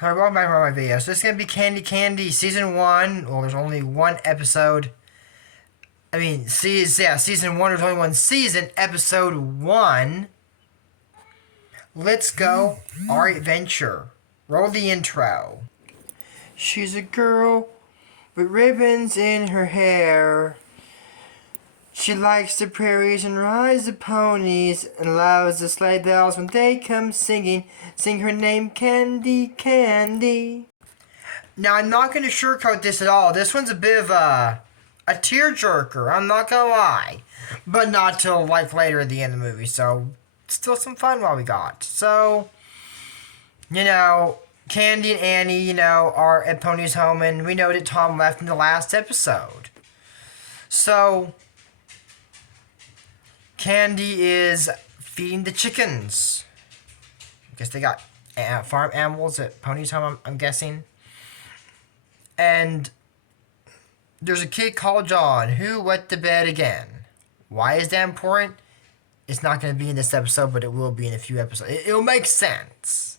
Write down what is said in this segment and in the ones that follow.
Alright, welcome back to my video. So this is going to be Candy Candy Season 1. Well, there's only one episode. Season 1, there's only one season. Episode 1. Let's go. Our adventure. Roll the intro. She's a girl with ribbons in her hair. She likes the prairies and rides the ponies and loves the sleigh bells when they come singing. Sing her name, Candy Candy. Now, I'm not going to sugarcoat this at all. This one's a bit of a tearjerker, I'm not going to lie. But not till like later at the end of the movie, so still some fun while we got. So, Candy and Annie, are at Pony's home, and we know that Tom left in the last episode. So Candy is feeding the chickens. I guess they got farm animals at Pony's home, I'm guessing. And there's a kid called John who wet the bed again. Why is that important? It's not going to be in this episode, but it will be in a few episodes. It'll make sense.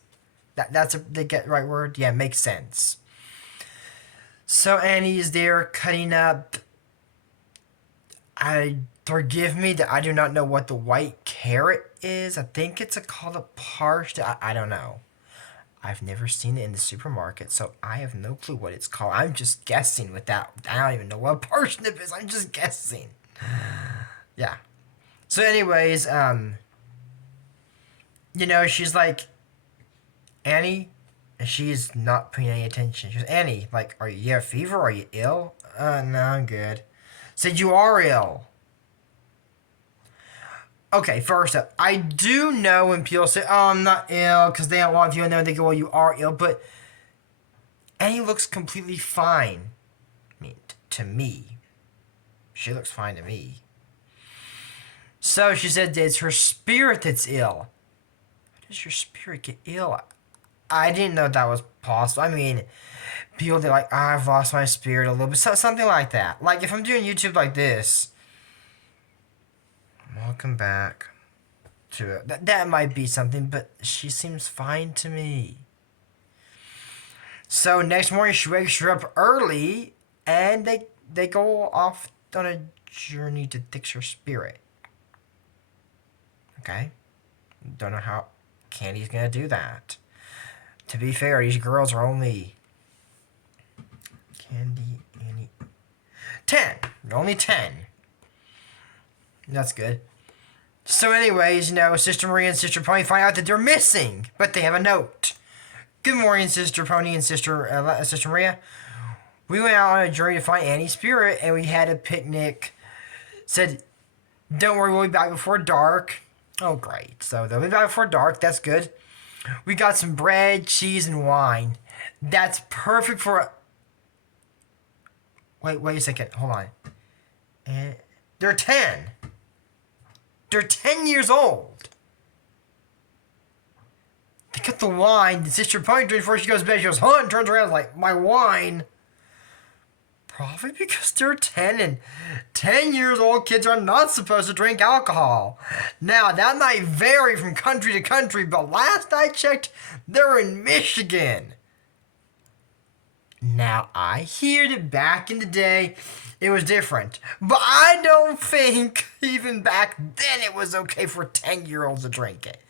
That's they get the right word? Yeah, makes sense. So Annie is there cutting up. Forgive me that I do not know what the white carrot is. I think it's called a parsnip. I don't know. I've never seen it in the supermarket, so I have no clue what it's called. I'm just guessing with that. I don't even know what a parsnip is. I'm just guessing. Yeah. So anyways, she's like, Annie, and she's not paying any attention. She goes, Annie, like, you have fever? Are you ill? No, I'm good. Said you are ill. Okay, first up, I do know when people say, oh, I'm not ill, because they don't want you to know, they go, well, you are ill, but Annie looks completely fine. I mean, to me. She looks fine to me. So she said it's her spirit that's ill. How does your spirit get ill? I didn't know that was possible. I mean, people, they're like, I've lost my spirit a little bit. Something like that. Like, if I'm doing YouTube like this, welcome back to it. That might be something, but she seems fine to me. So next morning she wakes her up early, and they go off on a journey to fix her spirit. Okay? Don't know how Candy's gonna do that. To be fair, these girls are only Candy, Annie, 10. They're only 10. That's good. So anyways, Sister Maria and Sister Pony find out that they're missing, but they have a note. Good morning, Sister Pony and Sister Maria. We went out on a journey to find Annie's spirit, and we had a picnic. Said, don't worry, we'll be back before dark. Oh, great. So they'll be back before dark. That's good. We got some bread, cheese, and wine. That's perfect for... Wait a second. Hold on. And they're 10. They're 10 years old. They got the wine. The Sister Pony drinks before she goes to bed. She goes, huh? And turns around like, my wine. Probably because they're 10, and 10 years old kids are not supposed to drink alcohol. Now, that might vary from country to country, but last I checked, they're in Michigan. Now, I hear that back in the day, it was different. But I don't think even back then it was okay for 10-year-olds to drink it.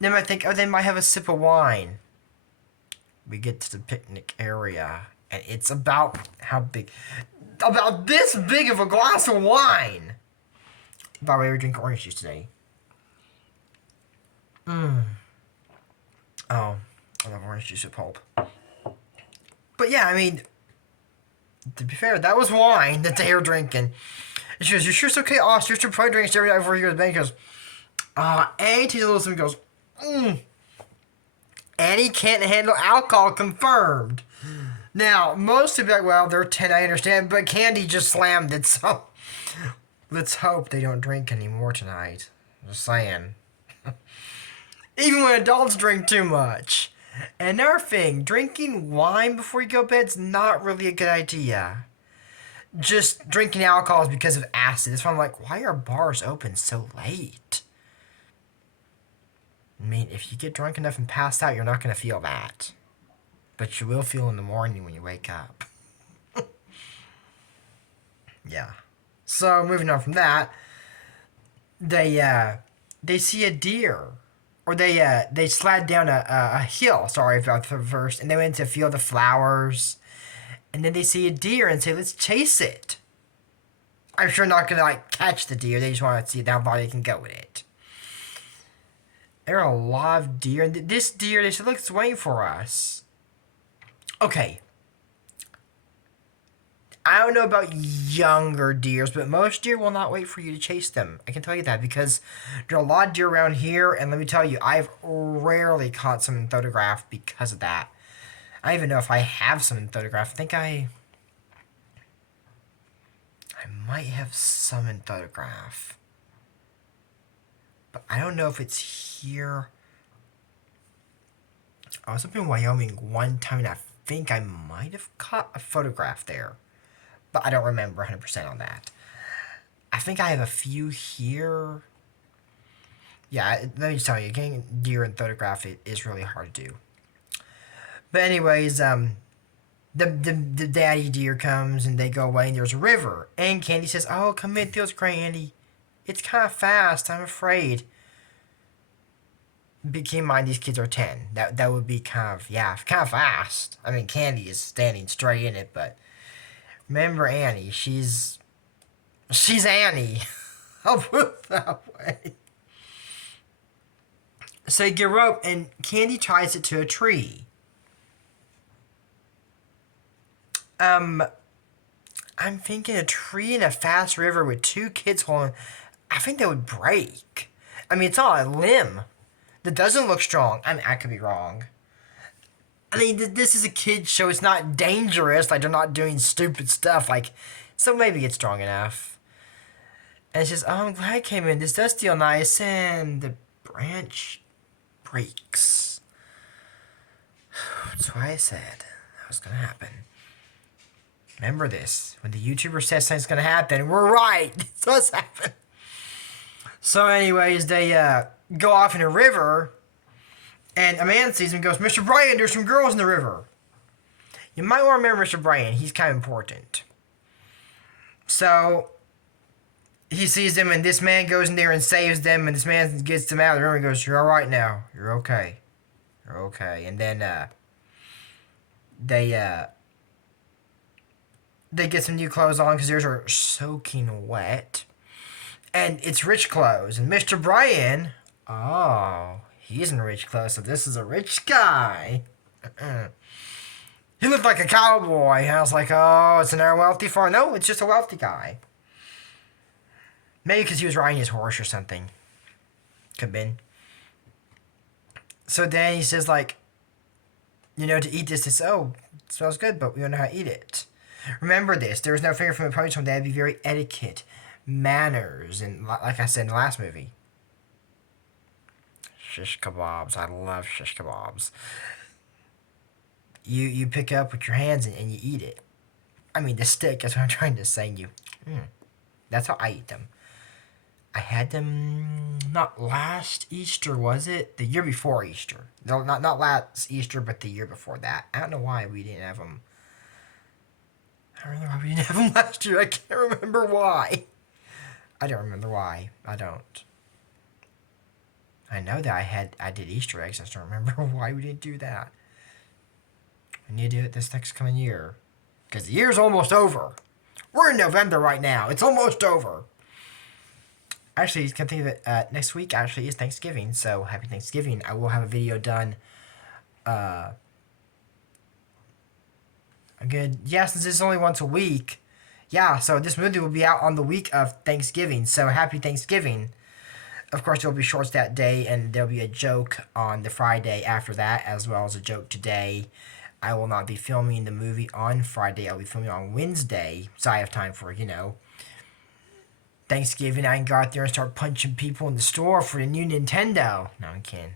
They might think, oh, they might have a sip of wine. We get to the picnic area, and it's about how big? About this big of a glass of wine. By the way, we're drinking orange juice today. Oh, I love orange juice with pulp. But yeah, I mean, to be fair, that was wine that they were drinking. And she goes, you sure it's okay? Oh, Sister Pony drinks every night before he goes to bed. He goes, Annie takes a little sip and goes, Annie can't handle alcohol, confirmed. Now, most of you are like, well, they're 10, I understand, but Candy just slammed it, so let's hope they don't drink anymore tonight. Just saying. Even when adults drink too much. And another thing, drinking wine before you go to bed is not really a good idea. Just drinking alcohol is because of acid. That's why I'm like, why are bars open so late? I mean, if you get drunk enough and pass out, you're not going to feel that. but you will feel in the morning when you wake up. Yeah. So moving on from that, they see a deer, or they slide down a hill. Sorry about the verse, and they went to feel the flowers, and then they see a deer and say, "Let's chase it." I'm sure not gonna like catch the deer. They just want to see how far they can go with it. There are a lot of deer. This deer, they said, "Look, it's waiting for us." Okay. I don't know about younger deers, but most deer will not wait for you to chase them. I can tell you that because there are a lot of deer around here, and let me tell you, I've rarely caught some in photograph because of that. I don't even know if I have some in photograph. I think I might have some in photograph. But I don't know if it's here. I was up in Wyoming one time, and I think I might have caught a photograph there. But I don't remember 100% on that. I think I have a few here. Yeah, let me just tell you, getting deer in photograph is really hard to do. But anyways, the daddy deer comes and they go away and there's a river. And Candy says, "Oh, come in, feels great, Andy. It's kind of fast, I'm afraid." But keep in mind, these kids are 10. That would be kind of fast. I mean, Candy is standing straight in it, but remember Annie, she's Annie. I'll put it that way. So you get rope and Candy ties it to a tree. I'm thinking a tree in a fast river with two kids holding. I think that would break. I mean, it's on a limb. That doesn't look strong. I mean, I could be wrong. I mean, this is a kid's show. It's not dangerous. Like, they're not doing stupid stuff. Like, so maybe it's strong enough. And it says, "Oh, I'm glad I came in. This does feel nice." And the branch breaks. That's why I said that was going to happen. Remember this. When the YouTuber says something's going to happen, we're right. It does happen. So anyways, they go off in a river. And a man sees him and goes, "Mr. Bryan, there's some girls in the river." You might want to remember Mr. Bryan. He's kind of important. So he sees them, and this man goes in there and saves them, and this man gets them out of the room and goes, "You're all right now. You're okay. You're okay." And then they get some new clothes on because theirs are soaking wet. And it's rich clothes. And Mr. Bryan, oh, he's in rich clothes, so this is a rich guy. He looked like a cowboy. And I was like, oh, it's another wealthy farm. No, it's just a wealthy guy. Maybe because he was riding his horse or something. Could have been. So then he says, like, to eat this. This, oh, it smells good, but we don't know how to eat it. Remember this. There was no finger from the pony, so they had to be very etiquette, manners, and like I said in the last movie. Shish kebabs. I love shish kebabs. You pick it up with your hands and you eat it. I mean, the stick, that's what I'm trying to say. That's how I eat them. I had them not last Easter, was it? The year before Easter. No, not last Easter, but the year before that. I don't know why we didn't have them. I don't know why we didn't have them last year. I can't remember why. I don't remember why. I don't. I know that I did Easter eggs. I just don't remember why we didn't do that. We need to do it this next coming year. Because the year's almost over. We're in November right now. It's almost over. Actually, you can think of it, next week actually is Thanksgiving. So, happy Thanksgiving. I will have a video done. Good. Yeah, since it's only once a week. Yeah, so this movie will be out on the week of Thanksgiving. So, happy Thanksgiving. Of course, there will be shorts that day, and there will be a joke on the Friday after that, as well as a joke today. I will not be filming the movie on Friday. I'll be filming on Wednesday, so I have time for, Thanksgiving. I can go out there and start punching people in the store for the new Nintendo. No, I'm kidding.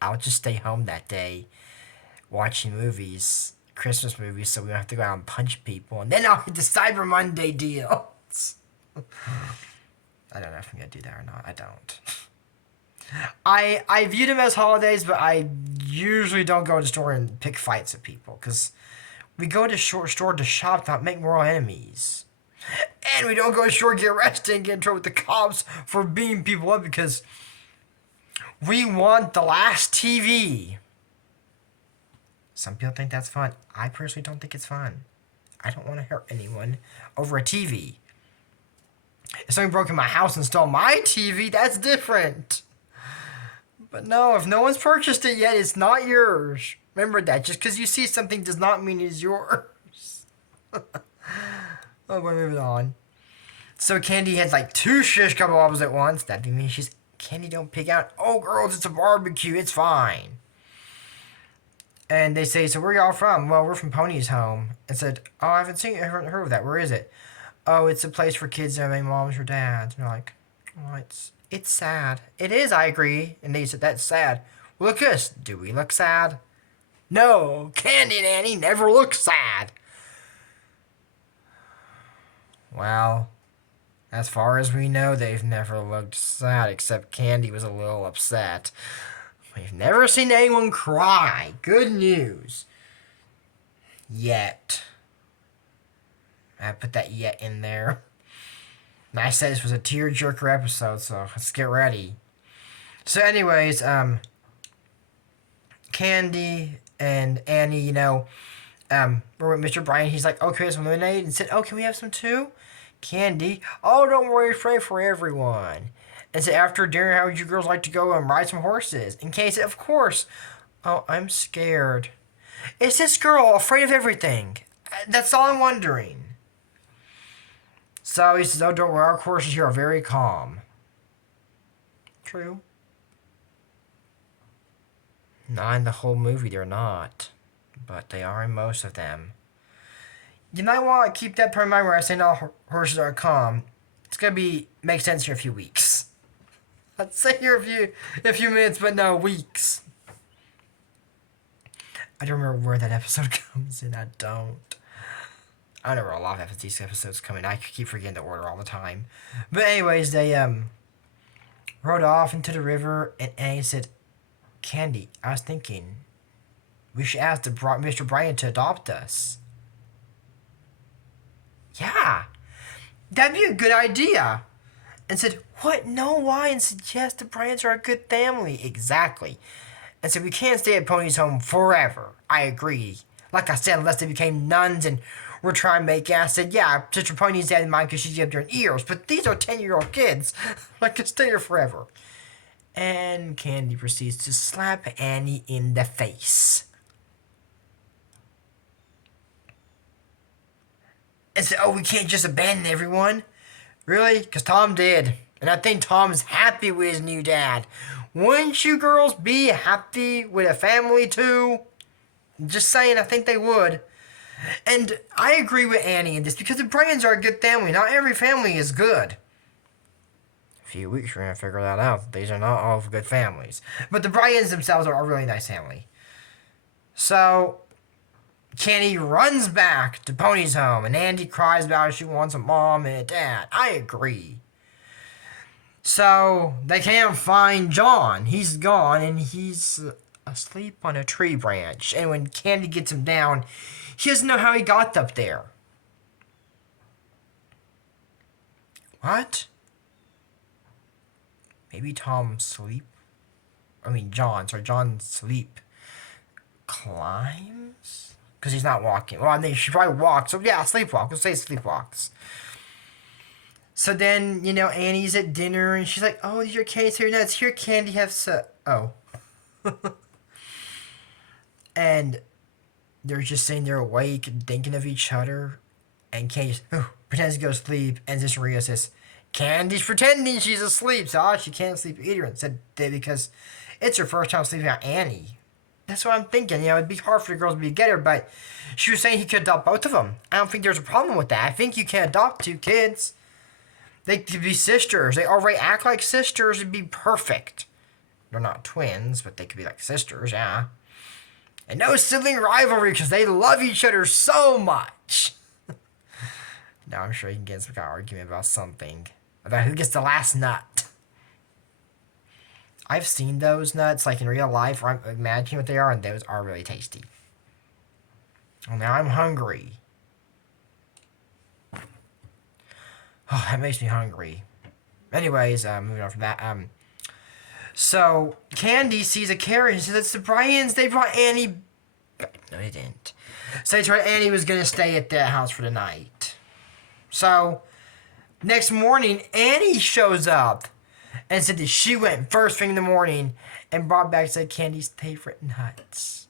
I'll just stay home that day watching movies, Christmas movies, so we don't have to go out and punch people. And then I'll get the Cyber Monday deals. I don't know if I'm going to do that or not. I don't. I view them as holidays, but I usually don't go to the store and pick fights with people because we go to store to shop, not make moral enemies. And we don't go to store, get arrested, and get in trouble with the cops for beating people up because we want the last TV. Some people think that's fun. I personally don't think it's fun. I don't want to hurt anyone over a TV. If somebody broke in my house and stole my TV, that's different. But no, if no one's purchased it yet, it's not yours. Remember that. Just because you see something does not mean it's yours. Oh, we're moving on. So Candy had like 2 shish kebabs at once. That means Candy don't pick out. Oh, girls, it's a barbecue. It's fine. And they say, so where y'all from? Well, we're from Pony's home. And said, oh, I haven't heard of that. Where is it? Oh, it's a place for kids that have moms or dads. And they're like, oh, it's sad. It is, I agree. And they said, that's sad. Well, look at us. Do we look sad? No, Candy and Annie never look sad. Well, as far as we know, they've never looked sad, except Candy was a little upset. We've never seen anyone cry. Good news. Yet. I put that yet in there. And I said this was a tearjerker episode, so let's get ready. So anyways, Candy and Annie, we're with Mr. Bryan. He's like, okay, some lemonade. And said, oh, can we have some too? Candy, oh, don't worry, it's free for everyone. And said, after dinner, how would you girls like to go and ride some horses? And Candy said, of course. Oh, I'm scared. It's this girl afraid of everything. That's all I'm wondering. So he says, oh, don't worry, our horses here are very calm. True. Not in the whole movie, they're not. But they are in most of them. You might want to keep that part in mind where I say no, horses are calm. It's going to make sense here in a few weeks. I'd say here a few minutes, but no, weeks. I don't remember where that episode comes in. I don't. I don't know where a lot of these episodes come in. I keep forgetting the order all the time. But anyways, they rode off into the river, and Annie said, Candy, I was thinking, we should ask Mr. Bryan to adopt us. Yeah, that'd be a good idea. And said, what? No, why? And said, yes, the Bryans are a good family. Exactly. And said, we can't stay at Pony's home forever. I agree. Like I said, unless they became nuns and were trying to make it. I said, yeah, Sister Pony's dead in mine because she's up there in ears. But these are 10-year-old kids. I could stay here forever. And Candy proceeds to slap Annie in the face. And said, oh, we can't just abandon everyone. Really? Because Tom did. And I think Tom is happy with his new dad. Wouldn't you girls be happy with a family too? Just saying, I think they would. And I agree with Annie in this because the Bryans are a good family. Not every family is good. A few weeks we're going to figure that out. These are not all good families. But the Bryans themselves are a really nice family. So Candy runs back to Pony's home, and Andy cries about she wants a mom and a dad. I agree. So they can't find John. He's gone, and he's asleep on a tree branch. And when Candy gets him down, he doesn't know how he got up there. What? Maybe John sleep climbs? Because he's not walking. Well, I mean, she probably walks. So, yeah, sleepwalk. We'll say sleepwalks. So then, Annie's at dinner, and she's like, oh, these are Candy's here nuts. Here, Candy, have oh. And they're just sitting there awake and thinking of each other. And Candy just, pretends to go to sleep. And this Maria says, Candy's pretending she's asleep. So, she can't sleep either. And said that because it's her first time sleeping without Annie. That's what I'm thinking. It'd be hard for the girls to be together, but she was saying he could adopt both of them. I don't think there's a problem with that. I think you can adopt 2 kids. They could be sisters. They already act like sisters. It'd be perfect. They're not twins, but they could be like sisters, yeah. And no sibling rivalry because they love each other so much. Now I'm sure you can get some kind of argument about something. About who gets the last nut. I've seen those nuts, like in real life, or I'm imagining what they are, and those are really tasty. Well, now I'm hungry. Oh, that makes me hungry. Anyways, moving on from that. So Candy sees a carriage and says, "It's the Bryans. They brought Annie." No, they didn't. So they told Annie was gonna stay at their house for the night. So next morning, Annie shows up and said that she went first thing in the morning and brought back said Candy's favorite nuts.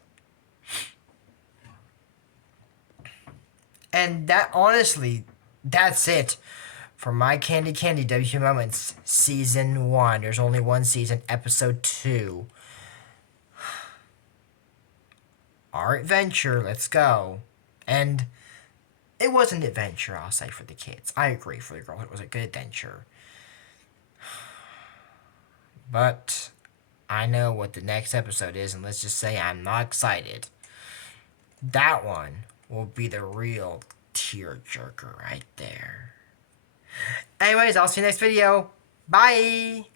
And that honestly, that's it for My Candy WTF Moments Season 1. There's only one season, Episode 2. Our adventure, let's go. And it was an adventure, I'll say, for the kids. I agree, for the girls, it was a good adventure. But I know what the next episode is, and let's just say I'm not excited. That one will be the real tearjerker right there. Anyways, I'll see you next video. Bye!